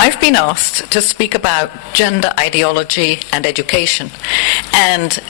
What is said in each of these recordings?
I've been asked to speak about gender ideology and education, and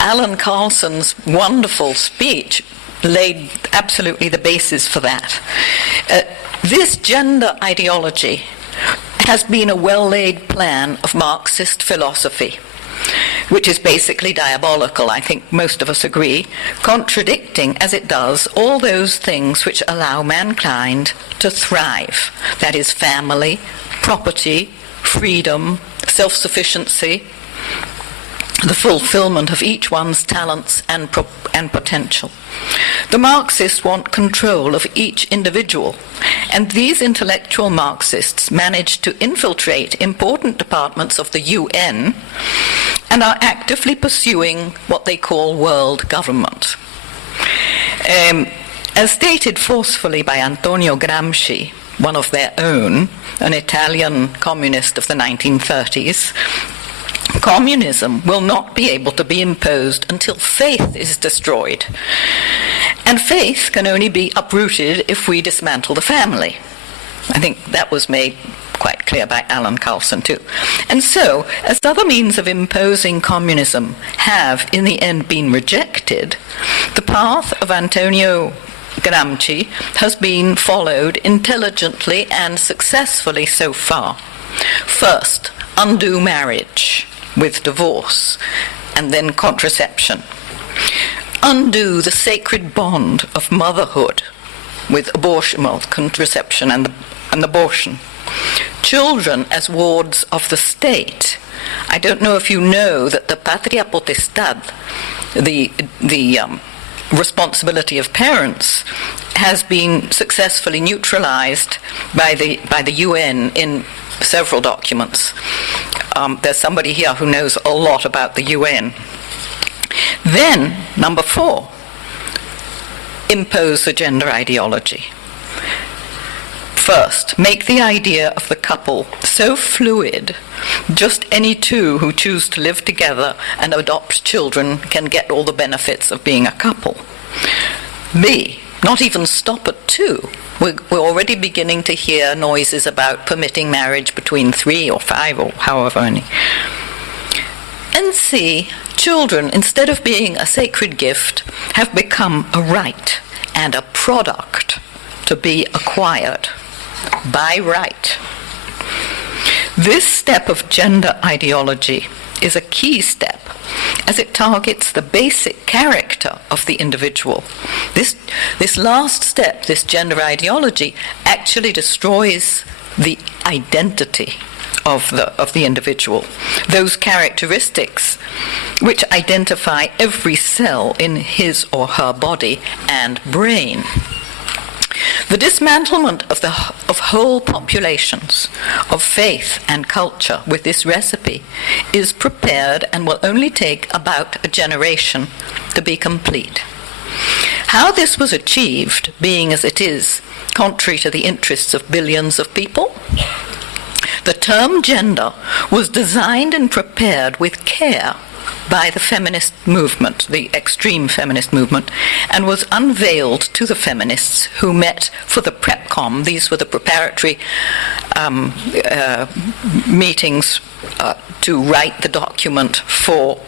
Alan Carlson's wonderful speech laid absolutely the basis for that. This gender ideology has been a well-laid plan of Marxist philosophy, which is basically diabolical, I think most of us agree, contradicting, as it does, all those things which allow mankind to thrive. That is family, property, freedom, self-sufficiency, the fulfillment of each one's talents and potential. The Marxists want control of each individual, and these intellectual Marxists managed to infiltrate important departments of the UN and are actively pursuing what they call world government. As stated forcefully by Antonio Gramsci, one of their own, an Italian communist of the 1930s, communism will not be able to be imposed until faith is destroyed. And faith can only be uprooted if we dismantle the family. I think that was made quite clear by Alan Carlson too. And so, as other means of imposing communism have in the end been rejected, the path of Antonio Gramsci has been followed intelligently and successfully so far. First, undo marriage with divorce, and then contraception. Undo the sacred bond of motherhood with abortion, well, contraception and abortion. Children as wards of the state. I don't know if you know that the patria potestad, the responsibility of parents, has been successfully neutralized by the UN in several documents. There's somebody here who knows a lot about the UN. Then, number 4, impose the gender ideology. First, make the idea of the couple so fluid, just any two who choose to live together and adopt children can get all the benefits of being a couple. B, not even stop at 2. We're already beginning to hear noises about permitting marriage between 3 or 5 or however many. And C, children, instead of being a sacred gift, have become a right and a product to be acquired by right. This step of gender ideology is a key step, as it targets the basic character of the individual. This last step, this gender ideology, actually destroys the identity of the individual, those characteristics which identify every cell in his or her body and brain. The dismantlement of whole populations, of faith and culture with this recipe is prepared and will only take about a generation to be complete. How this was achieved, being as it is, contrary to the interests of billions of people, the term gender was designed and prepared with care by the feminist movement, the extreme feminist movement, and was unveiled to the feminists who met for the PrepCom. These were the preparatory meetings to write the document for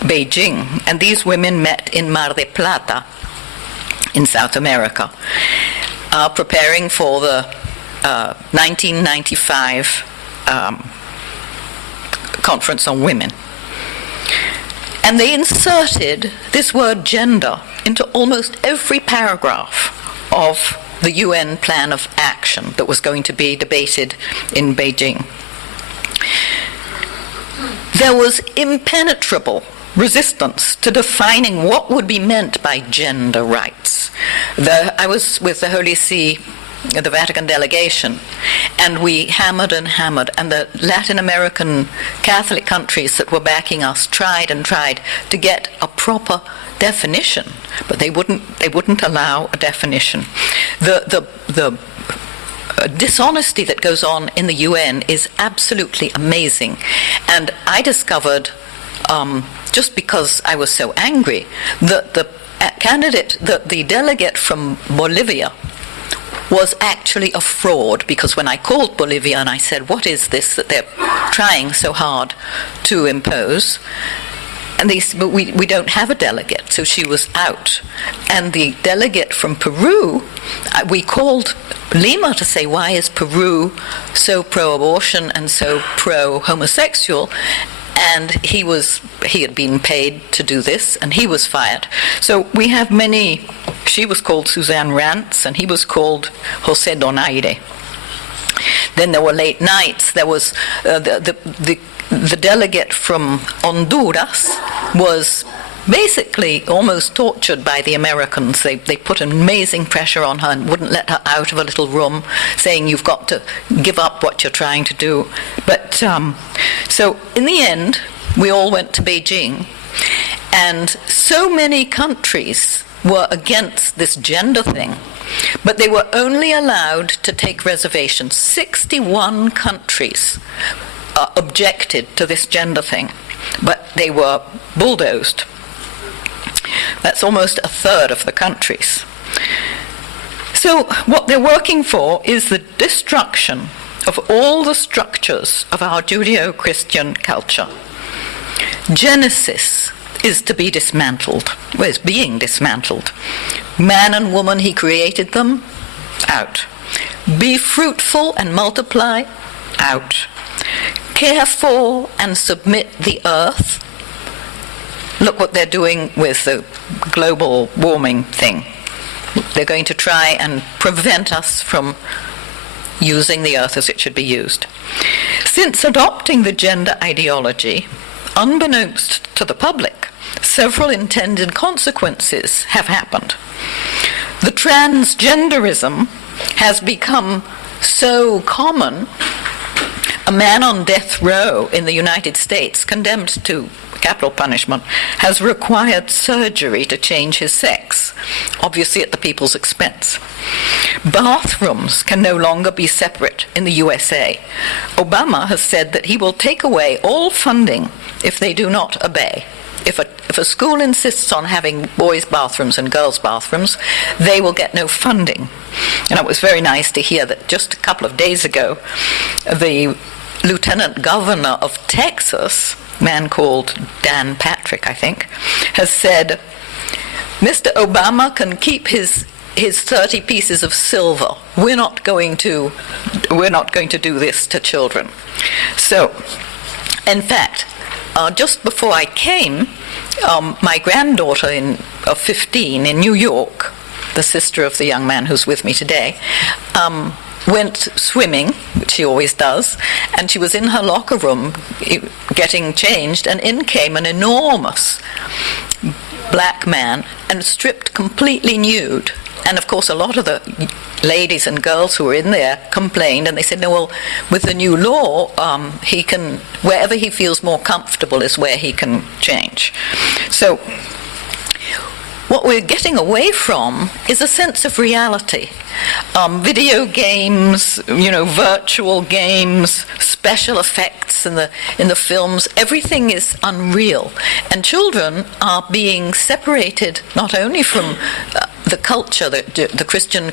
Beijing. And these women met in Mar del Plata in South America, preparing for the 1995 Conference on Women. And they inserted this word gender into almost every paragraph of the UN plan of action that was going to be debated in Beijing. There was impenetrable resistance to defining what would be meant by gender rights. I was with the Holy See, the Vatican delegation, and we hammered, and the Latin American Catholic countries that were backing us tried to get a proper definition, but they wouldn't allow a definition. The dishonesty that goes on in the UN is absolutely amazing, and I discovered, just because I was so angry, that the delegate from Bolivia was actually a fraud, because when I called Bolivia and I said, what is this that they're trying so hard to impose? And they said, but we don't have a delegate, so she was out. And the delegate from Peru, we called Lima to say, why is Peru so pro-abortion and so pro-homosexual? And he had been paid to do this, and he was fired. So we have many. She was called Suzanne Rantz, and he was called José Donaire. Then there were late nights. There was the delegate from Honduras was basically almost tortured by the Americans. They put amazing pressure on her and wouldn't let her out of a little room, saying you've got to give up what you're trying to do. But so in the end, we all went to Beijing, and so many countries were against this gender thing, but they were only allowed to take reservations. 61 countries objected to this gender thing, but they were bulldozed. That's almost a third of the countries. So what they're working for is the destruction of all the structures of our Judeo-Christian culture. Genesis is to be dismantled, well, is being dismantled. Man and woman, he created them, out. Be fruitful and multiply, out. Care for and submit the earth. Look what they're doing with the global warming thing. They're going to try and prevent us from using the earth as it should be used. Since adopting the gender ideology, unbeknownst to the public, several intended consequences have happened. The transgenderism has become so common. A man on death row in the United States, condemned to capital punishment, has required surgery to change his sex, obviously at the people's expense. Bathrooms can no longer be separate in the USA. Obama has said that he will take away all funding if they do not obey. If a school insists on having boys' bathrooms and girls' bathrooms, they will get no funding. And it was very nice to hear that just a couple of days ago, the Lieutenant Governor of Texas, a man called Dan Patrick, I think, has said, Mr. Obama can keep his 30 pieces of silver. We're not going to do this to children. So, in fact, just before I came, my granddaughter of 15 in New York, the sister of the young man who's with me today, went swimming, which she always does, and she was in her locker room getting changed, and in came an enormous black man and stripped completely nude. And of course a lot of the ladies and girls who were in there complained, and they said, no, well, with the new law, he can, wherever he feels more comfortable is where he can change. So what we're getting away from is a sense of reality. Video games, virtual games, special effects in the films, everything is unreal. And children are being separated not only from the culture, the Christian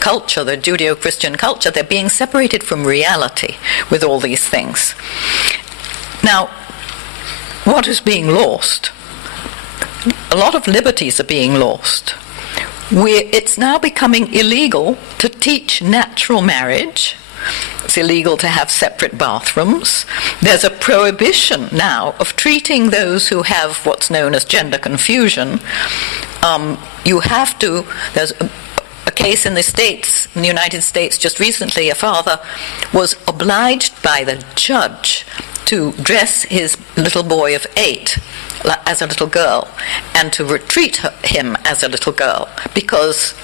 culture, the Judeo-Christian culture, they're being separated from reality with all these things. Now, what is being lost? A lot of liberties are being lost. It's now becoming illegal to teach natural marriage. It's illegal to have separate bathrooms. There's a prohibition now of treating those who have what's known as gender confusion. There's a case in the United States just recently, a father was obliged by the judge to dress his little boy of 8 as a little girl and to treat him as a little girl, because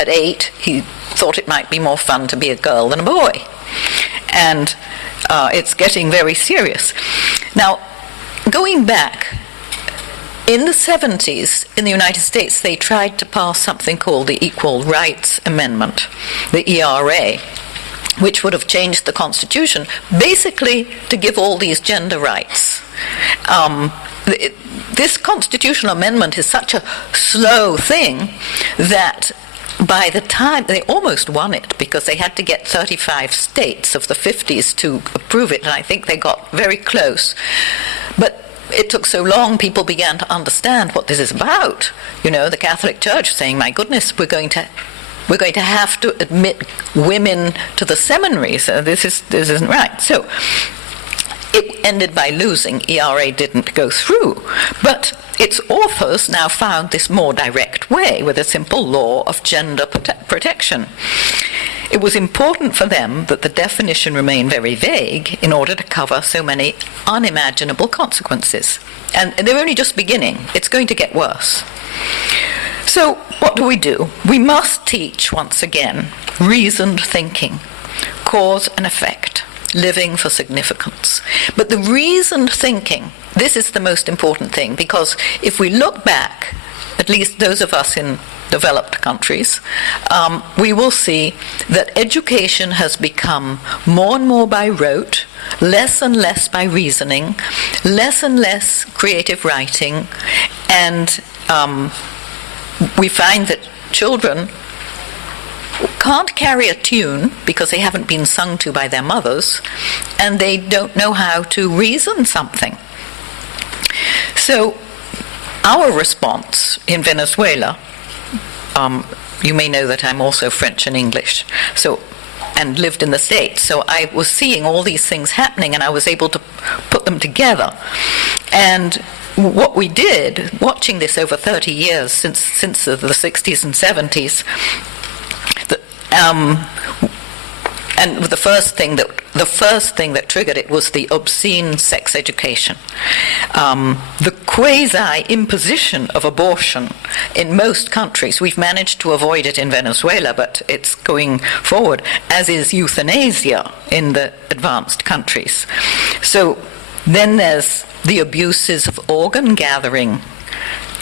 at 8 he thought it might be more fun to be a girl than a boy. And it's getting very serious. Now, going back, in the 70s in the United States, they tried to pass something called the Equal Rights Amendment, the ERA, which would have changed the Constitution, basically to give all these gender rights. This constitutional amendment is such a slow thing that by the time they almost won it, because they had to get 35 states of the 50s to approve it, and I think they got very close. But it took so long, people began to understand what this is about. You know, the Catholic Church saying, my goodness, we're going to have to admit women to the seminary, so this isn't right. So it ended by losing. ERA didn't go through. But its authors now found this more direct way with a simple law of gender protection. It was important for them that the definition remain very vague in order to cover so many unimaginable consequences. And they're only just beginning. It's going to get worse. So what do? We must teach, once again, reasoned thinking, cause and effect, living for significance. But the reasoned thinking, this is the most important thing, because if we look back, at least those of us in developed countries, we will see that education has become more and more by rote, less and less by reasoning, less and less creative writing, and we find that children can't carry a tune because they haven't been sung to by their mothers, and they don't know how to reason something. So our response in Venezuela, you may know that I'm also French and English, and lived in the States, so I was seeing all these things happening, and I was able to put them together. And what we did, watching this over 30 years, since the 60s and 70s, and the first thing that triggered it was the obscene sex education, the quasi-imposition of abortion in most countries. We've managed to avoid it in Venezuela, but it's going forward, as is euthanasia in the advanced countries. So then there's the abuses of organ gathering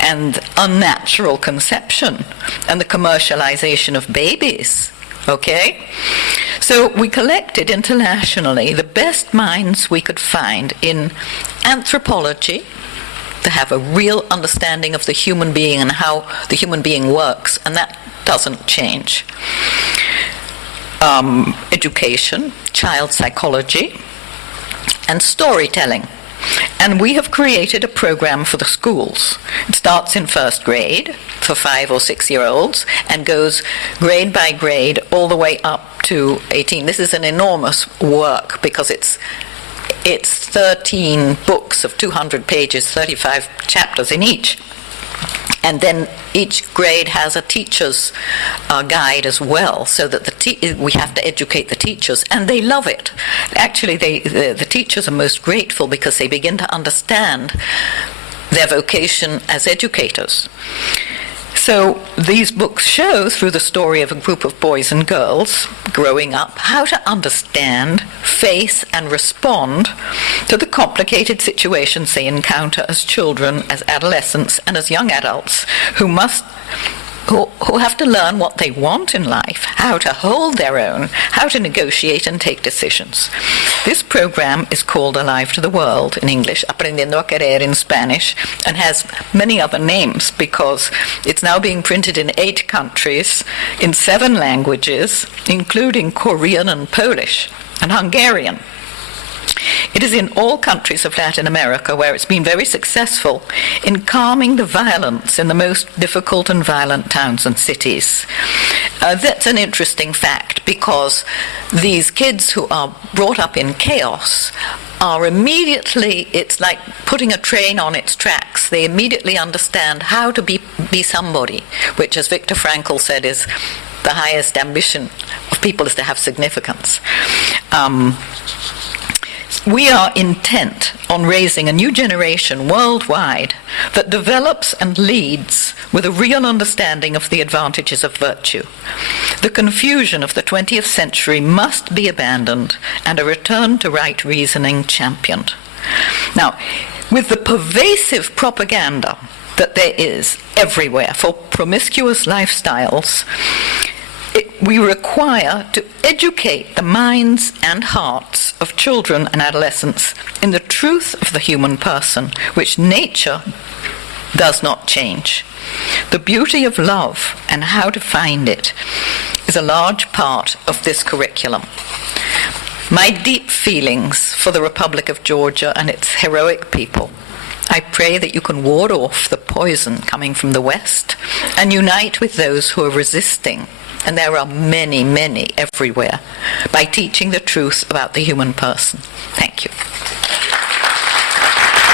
and unnatural conception and the commercialization of babies. Okay? So we collected internationally the best minds we could find in anthropology to have a real understanding of the human being and how the human being works, and that doesn't change. Education, child psychology, and storytelling. And we have created a program for the schools. It starts in first grade for 5 or 6 year olds and goes grade by grade all the way up to 18. This is an enormous work because it's 13 books of 200 pages, 35 chapters in each. And then each grade has a teacher's guide as well, so that we have to educate the teachers, and they love it. Actually, the teachers are most grateful because they begin to understand their vocation as educators. So these books show, through the story of a group of boys and girls growing up, how to understand, face, and respond to the complicated situations they encounter as children, as adolescents, and as young adults who have to learn what they want in life, how to hold their own, how to negotiate and take decisions. This program is called Alive to the World in English, Aprendiendo a Querer in Spanish, and has many other names because it's now being printed in 8 countries, in 7 languages, including Korean and Polish and Hungarian. It is in all countries of Latin America where it's been very successful in calming the violence in the most difficult and violent towns and cities. That's an interesting fact because these kids who are brought up in chaos are immediately, it's like putting a train on its tracks. They immediately understand how to be somebody, which, as Viktor Frankl said, is the highest ambition of people, is to have significance. We are intent on raising a new generation worldwide that develops and leads with a real understanding of the advantages of virtue. The confusion of the 20th century must be abandoned and a return to right reasoning championed. Now, with the pervasive propaganda that there is everywhere for promiscuous lifestyles, we require to educate the minds and hearts of children and adolescents in the truth of the human person, which nature does not change. The beauty of love and how to find it is a large part of this curriculum. My deep feelings for the Republic of Georgia and its heroic people. I pray that you can ward off the poison coming from the West and unite with those who are resisting, and there are many, many everywhere, by teaching the truth about the human person. Thank you.